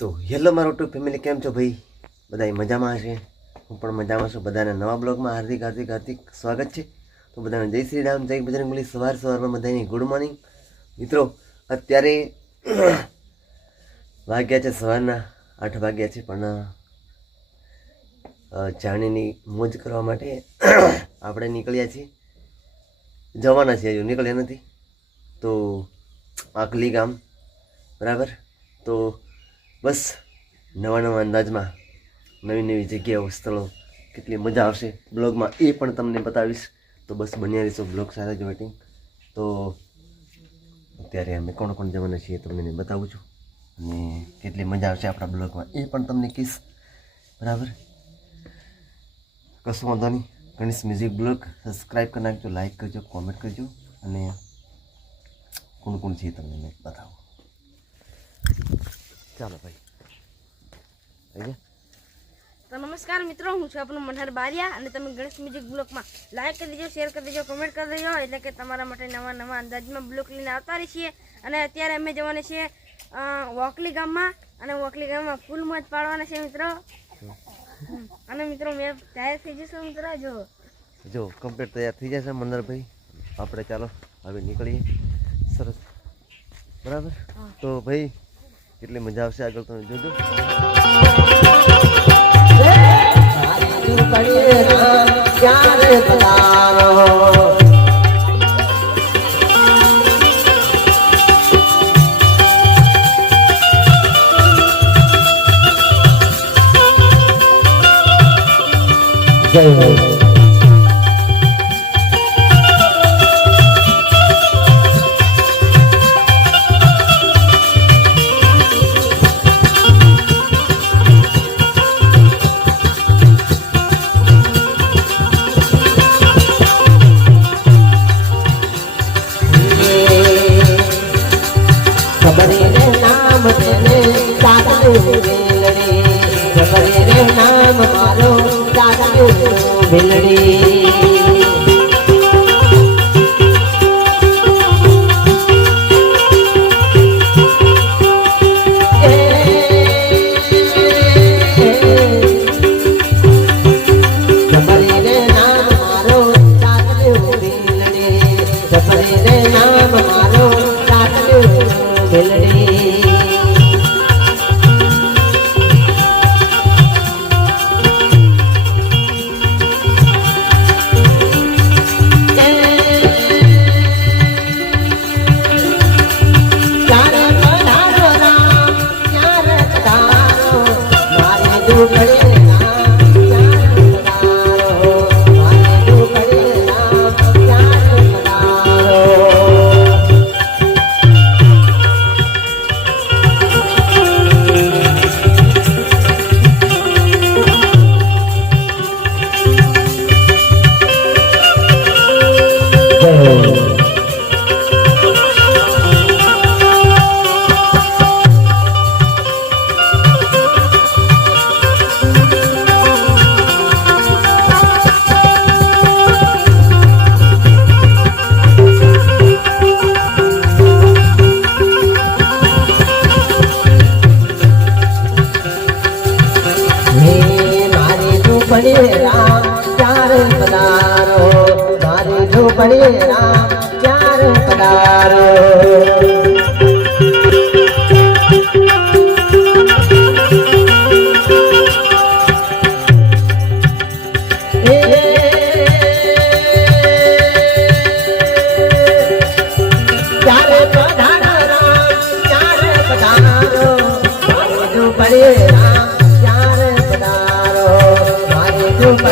તો હેલો મારો two family, કેમ છો ભાઈ? બધા મજામાં હશે, હું પણ મજામાં છું. બધાને નવા બ્લોગમાં હાર્દિક હાર્દિક હાર્દિક સ્વાગત છે. તો બધાને જય શ્રી રામ, જય બજરંગબલી. સવારમાં બધાની ગુડ મોર્નિંગ મિત્રો. અત્યારે વાગ્યા છે સવારના 8 વાગ્યા છે, પણ જાણીની મોજ કરવા માટે આપણે નીકળ્યા છીએ, જવાના છીએ, હજુ નીકળ્યા નથી. તો આકલી ગામ બરાબર. તો બસ નવા નવા અંદાજમાં નવી નવી જગ્યાઓ, સ્થળો, કેટલી મજા આવશે બ્લોગમાં એ પણ તમને બતાવીશ. તો બસ બન્યા રહીશો બ્લોગ સાથે જ વેટિંગ. તો અત્યારે અમે કોણ કોણ જવાના છીએ તમને બતાવું છું, અને કેટલી મજા આવશે આપણા બ્લોગમાં એ પણ તમને કહીશ બરાબર. કશું વાંધો નહીં. ગણેશ મ્યુઝિક બ્લોગ સબસ્ક્રાઈબ કરી નાખજો, લાઈક કરજો, કોમેન્ટ કરજો, અને કોણ કોણ છે તમને મેં બતાવું. ચાલો ભાઈ. તો નમસ્કાર મિત્રો, હું છું આપણો મનહર બારિયા, અને તમે ગણેશ મ્યુઝિક બ્લોગમાં લાઈક કરી દેજો, શેર કરી દેજો, કમેન્ટ કરી દેજો, એટલે કે તમારા માટે નવા નવા અંદાજમાં બ્લોગ લઈને આવતા રહી છીએ. અને અત્યારે અમે જવાના છીએ વોકલી ગામમાં, અને વોકલી ગામમાં ફૂલ મોજ પાડવાના છે મિત્રો. અને મિત્રો મેં તૈયાર થઈ જશું મિત્રો, જો કમ્પ્લીટ તૈયાર થઈ જશે મનહરભાઈ. આપણે ચાલો હવે નીકળીએ. સરસ બરાબર. તો ભાઈ કેટલી મજા આવશે આગળ તમે જોજો.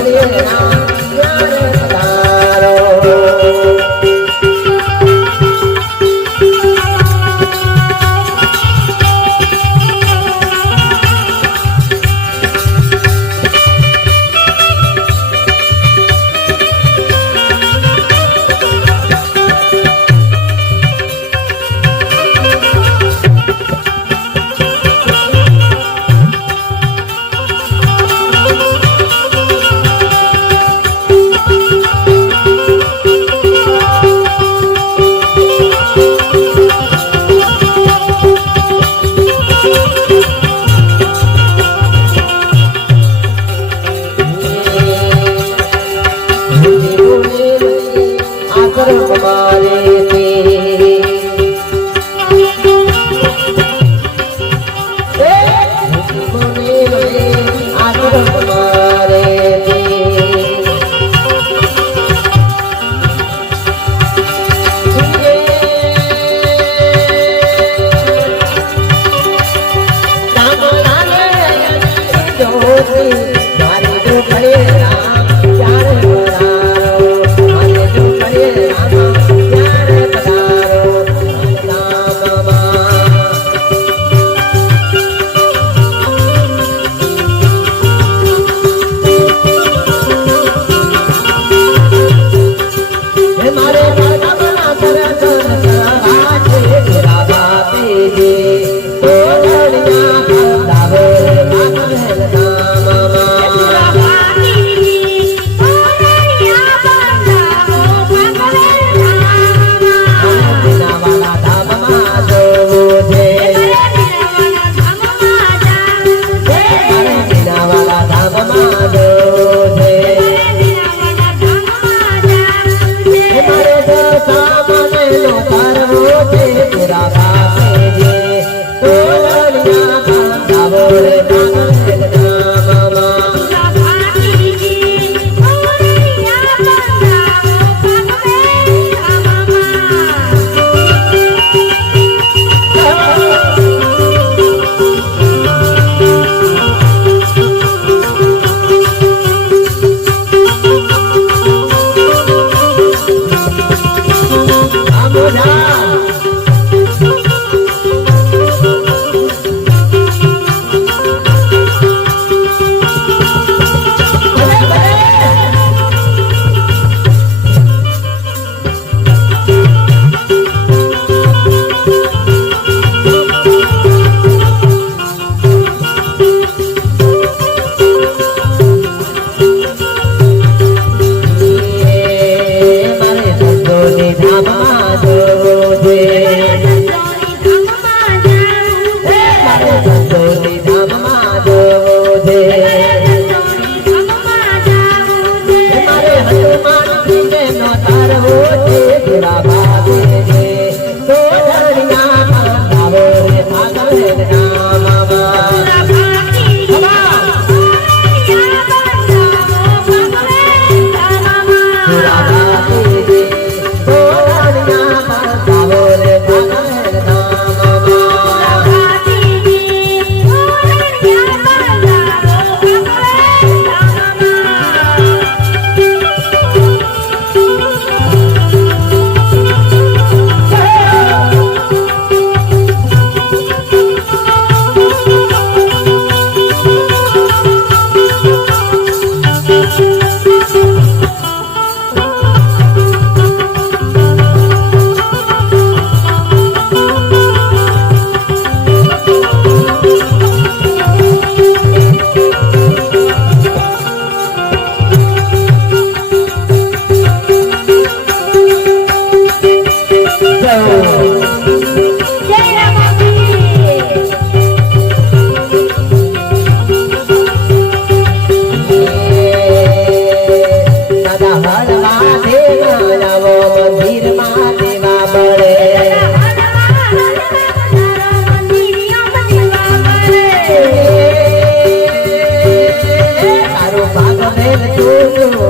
કરીએ રામ ત્યારે પધારો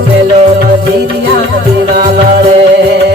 મેલો જીરિયા દેવા મળે